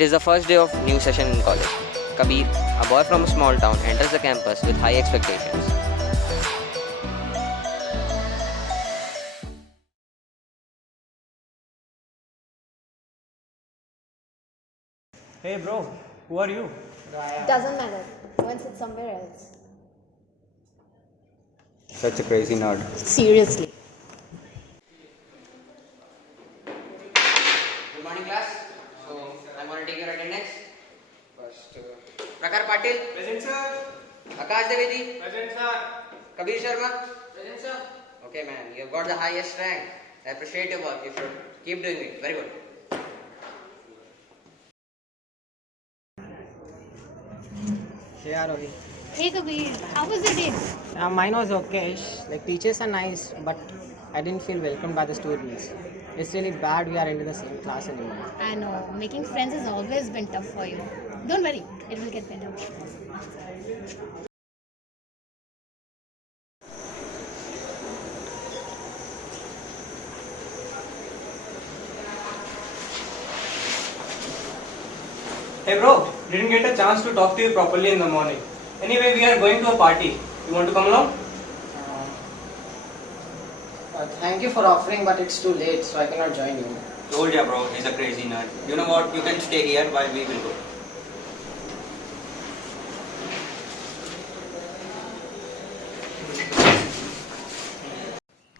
It is the first day of new session in college. Kabir, a boy from a small town, enters the campus with high expectations. Hey bro, who are you? Doesn't matter. Go and sit somewhere else. Such a crazy nerd. Seriously. Good morning, class. So, I'm going to take your attendance. First, Prakar Patil. Present sir. Akash Devedi. Present sir. Kabir Sharma. Present, sir. Okay, man. You've got the highest rank. I appreciate your work. You should keep doing it. Very good. Hey Arohi. Hey Kabir, how was your day? Mine was okay. Like teachers are nice, but I didn't feel welcomed by the students. It's really bad we are in the same class anymore. I know, making friends has always been tough for you. Don't worry, it will get better. Hey bro, didn't get a chance to talk to you properly in the morning. Anyway, we are going to a party. You want to come along? Thank you for offering, but it's too late, so I cannot join you. Told ya, bro. He's a crazy nerd. You know what? You can stay here while we will go.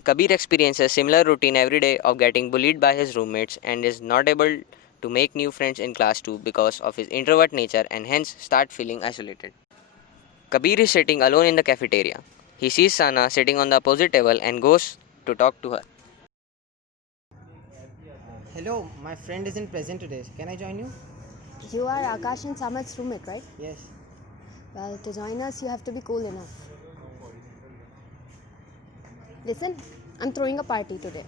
Kabir experiences similar routine every day of getting bullied by his roommates and is not able to make new friends in class 2 because of his introvert nature and hence start feeling isolated. Kabir is sitting alone in the cafeteria. He sees Sana sitting on the opposite table and goes to talk to her. Hello, my friend isn't present today. Can I join you? You are Akash and Samad's roommate, right? Yes. Well, to join us, you have to be cool enough. Listen, I'm throwing a party today.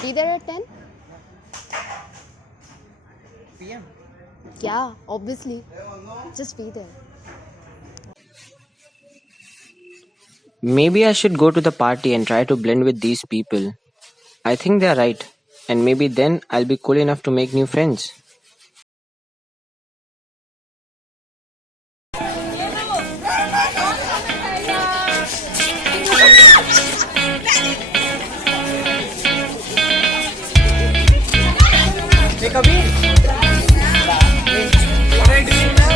Be there at 10? PM. Yeah, obviously. Just be there. Maybe I should go to the party and try to blend with these people. I think they're right, and maybe then I'll be cool enough to make new friends. Hey Kabir. What are you doing now?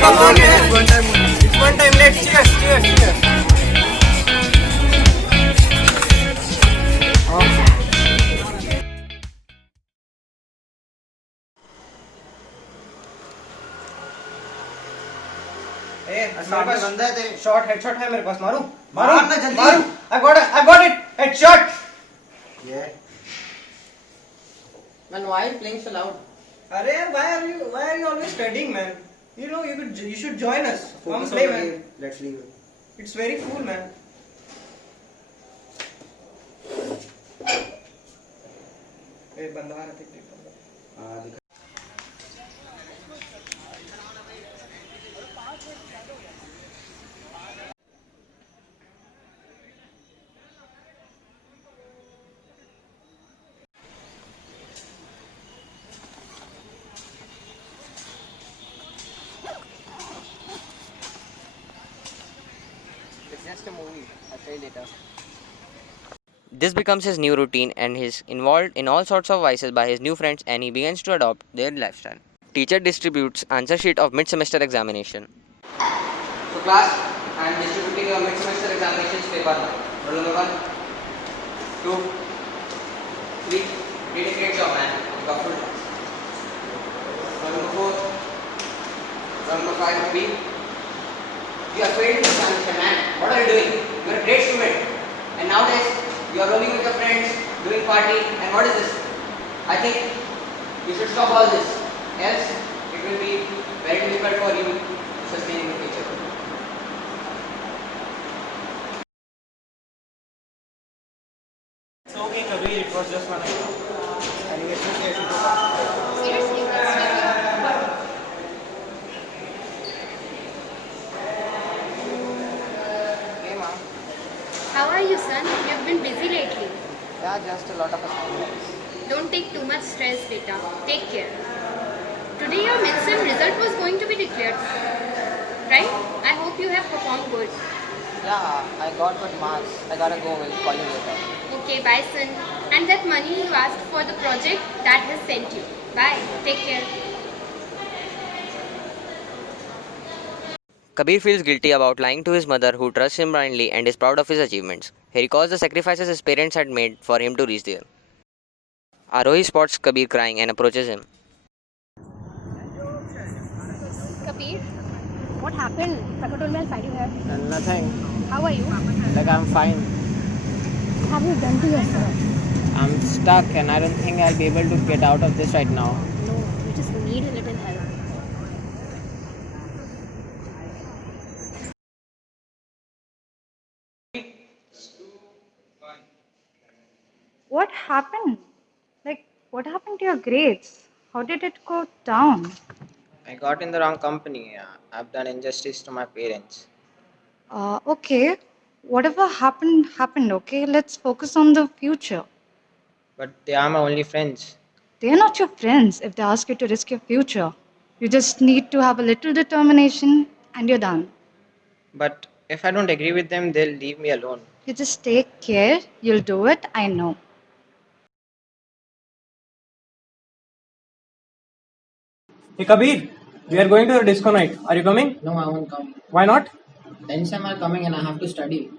Come on, man. It's one time. Let's cheers. Shot headshot है मेरे पास मारूं मारना जल्दी। I got it headshot. Man, why are you playing so loud? अरे why are you always studying, man? You know you should join us. Come play, man. Let's leave. It's very cool, man. ए बंदा आ रहा है It's just a movie. I'll tell you later. This becomes his new routine and he's involved in all sorts of vices by his new friends and he begins to adopt their lifestyle. Teacher distributes answer sheet of mid-semester examination. So class, I am distributing your mid-semester examinations paper now. Roll number 1, 2, 3. You did a great job, man. You got full marks. Roll number 4, roll number 5, B. You are failing this semester, man. What are you doing? You are a great student. And nowadays, you are roaming with your friends, doing party, and what is this? I think you should stop all this. Else, it will be very difficult for you to sustain in the future. It's okay, Kabir. It was just one exam. Anyway, it's okay. I should go back. Seriously, that's very good. Hey, ma. How are you, son? You've been busy lately. Yeah, just a lot of assignments. Don't take too much stress, beta. Take care. Today your midterm result was going to be declared, right? I hope you have performed good. Yeah, I got good marks. I gotta go. We'll call you later. Okay, bye, son. And that money you asked for the project, that has sent you. Bye. Take care. Kabir feels guilty about lying to his mother, who trusts him blindly and is proud of his achievements. He recalls the sacrifices his parents had made for him to reach there. Arohi spots Kabir crying and approaches him. Kabir, what happened? Taka told me I'll fight you here. Nothing. How are you? Like, I'm fine. What have you done to yourself? I'm stuck and I don't think I'll be able to get out of this right now. No, you just need a little help. What happened? Like, what happened to your grades? How did it go down? I got in the wrong company. I've done injustice to my parents. Okay. Whatever happened, happened, okay? Let's focus on the future. But they are my only friends. They're not your friends if they ask you to risk your future. You just need to have a little determination and you're done. But if I don't agree with them, they'll leave me alone. You just take care, you'll do it, I know. Hey Kabir, we are going to the disco night. Are you coming? No, I won't come. Why not? Then some are coming and I have to study.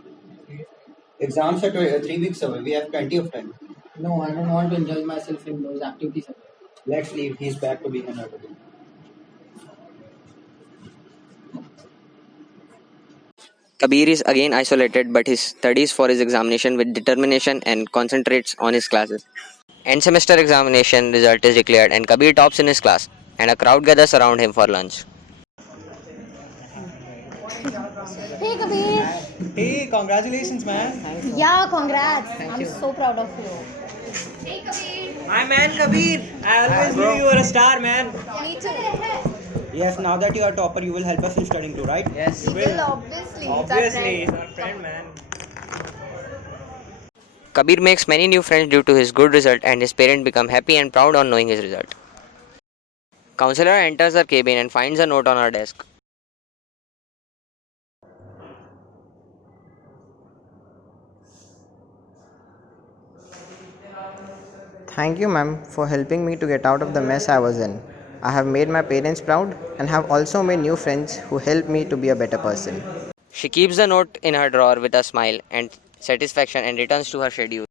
Exams are 3 weeks away. We have plenty of time. No, I don't want to indulge myself in those activities. Let's leave. He's back to being an adult. Kabir is again isolated, but he studies for his examination with determination and concentrates on his classes. End semester examination result is declared, and Kabir tops in his class, and a crowd gathers around him for lunch. Hey Kabir. Hey, congratulations, man. Yeah, congrats. I'm so proud of you. Hey, Kabir. My man Kabir. I always knew you were a star, man. Me too. Yes, now that you are topper, you will help us in studying too, right? Yes. Well, obviously. Obviously, he's our friend, man. Kabir makes many new friends due to his good result, and his parents become happy and proud on knowing his result. Counselor enters her cabin and finds a note on her desk. Thank you, ma'am, for helping me to get out of the mess I was in. I have made my parents proud and have also made new friends who help me to be a better person. She keeps the note in her drawer with a smile and satisfaction and returns to her schedule.